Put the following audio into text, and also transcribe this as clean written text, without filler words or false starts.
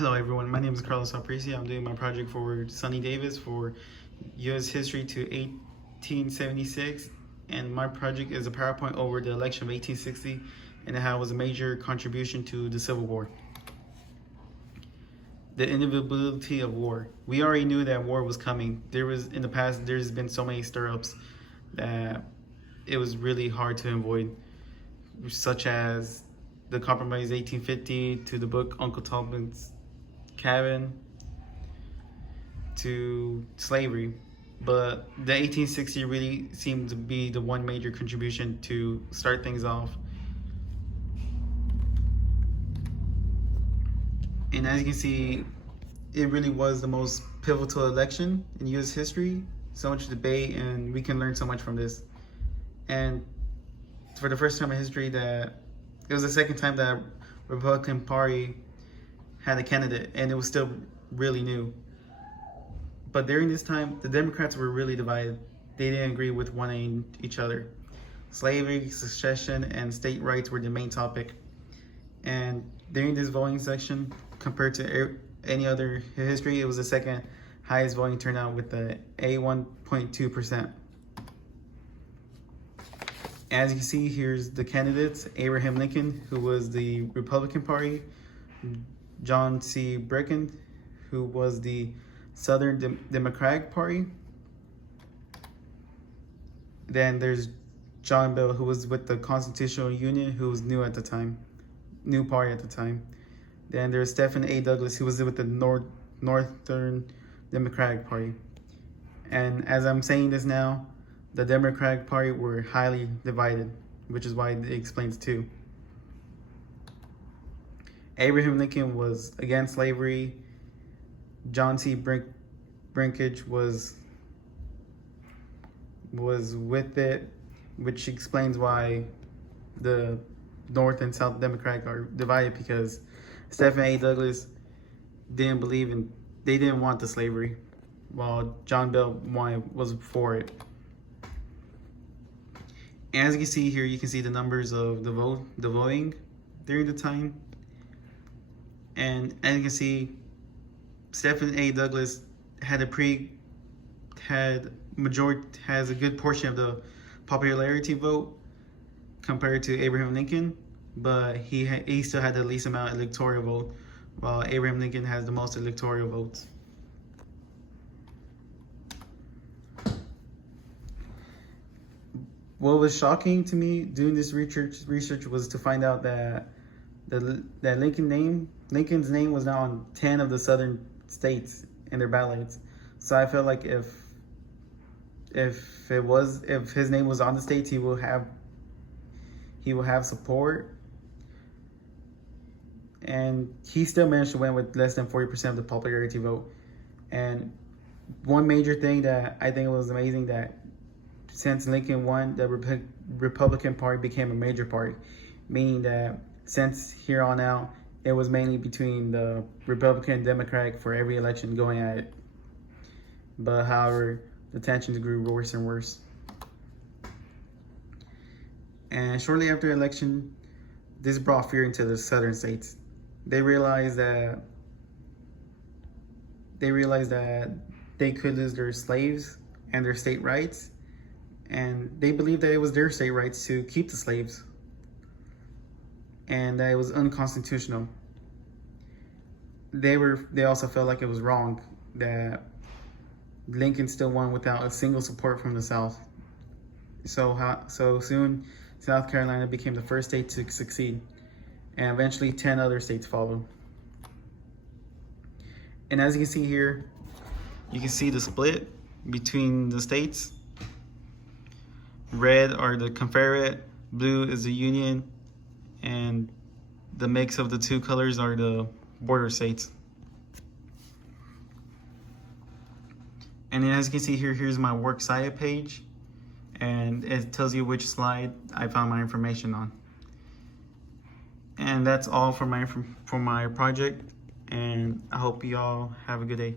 Hello everyone, my name is Carlos Alprisi. I'm doing my project for Sonny Davis for U.S. history to 1876, and my project is a PowerPoint over the election of 1860 and how it was a major contribution to the Civil War. The inevitability of war. We already knew that war was coming. In the past, there's been so many stir-ups that it was really hard to avoid, such as the Compromise 1850 to the book Uncle Tom's Cabin to slavery. But the 1860 really seemed to be the one major contribution to start things off. And as you can see, it really was the most pivotal election in U.S. history. So much debate, and we can learn so much from this. And for the first time in history, that it was the second time that Republican Party had a candidate, and it was still really new. But during this time, the Democrats were really divided. They didn't agree with one each other. Slavery, secession, and state rights were the main topic. And during this voting section, compared to any other history, it was the second highest voting turnout with the 81.2%. As you can see, here's the candidates: Abraham Lincoln, who was the Republican Party; John C. Bracken, who was the Southern Democratic Party. Then there's John Bell, who was with the Constitutional Union, who was new party at the time. Then there's Stephen A. Douglas, who was with the Northern Democratic Party. And as I'm saying this now, the Democratic Party were highly divided, which is why it explains too. Abraham Lincoln was against slavery. John C. Bracken was with it, which explains why the North and South Democratic are divided, because Stephen A. Douglas they didn't want the slavery, while John Bell was for it. As you can see here, you can see the numbers of the voting during the time. And as you can see, Stephen A. Douglas has a good portion of the popularity vote compared to Abraham Lincoln, but he still had the least amount of electoral vote, while Abraham Lincoln has the most electoral votes. What was shocking to me doing this research was to find out that Lincoln's name was now on 10 of the southern states in their ballots. So I felt like if his name was on the states, he will have support. And he still managed to win with less than 40% of the popularity vote. And one major thing that I think was amazing, that since Lincoln won, the Republican Party became a major party, meaning that since here on out, it was mainly between the Republican and Democratic for every election going at it. But however, the tensions grew worse and worse. And shortly after the election, this brought fear into the southern states. They realized that they could lose their slaves and their state rights, and they believed that it was their state rights to keep the slaves, and that it was unconstitutional. They also felt like it was wrong that Lincoln still won without a single support from the South. So soon, South Carolina became the first state to succeed, and eventually 10 other states followed. And as you can see here, you can see the split between the states. Red are the Confederate, blue is the Union, and the mix of the two colors are the border states. And as you can see here, here's my works cited page, and it tells you which slide I found my information on. And that's all for my project, and I hope you all have a good day.